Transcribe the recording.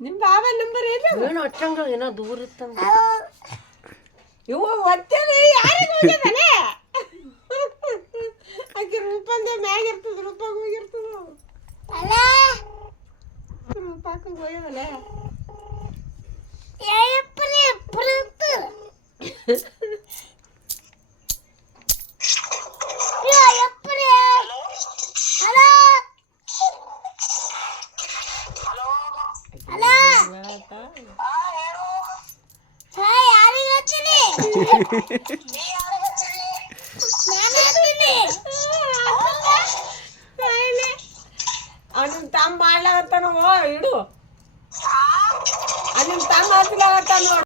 ನಿಮ್ ಬಾಬಾ ನಂಬರ್ ಏನು ಒಟ್ಟಂಗ ಏನೋ ದೂರ ಇತ್ತಂಗ ಇವ ಒತ್ತೇನೆ ಯಾರಿಗೆ ಹೋಗ್ಯದನೆ ಆಕೆ ರೂಪಂದ ಮ್ಯಾಗ ಇರ್ತದ ರೂಪಾಗ ಹೋಗಿರ್ತದ ರೂಪಾಕ ಹೋಗ್ಯದಲೆ ಅವನಿನ್ ತಮ್ಮ ಮಾಡ್ಲಾಗತ್ತಾನವ ಇಡು ಅದಿನ್ ತಮ್ಮ ಹತ್ಲಾಗತ್ತಾನ ನೋಡು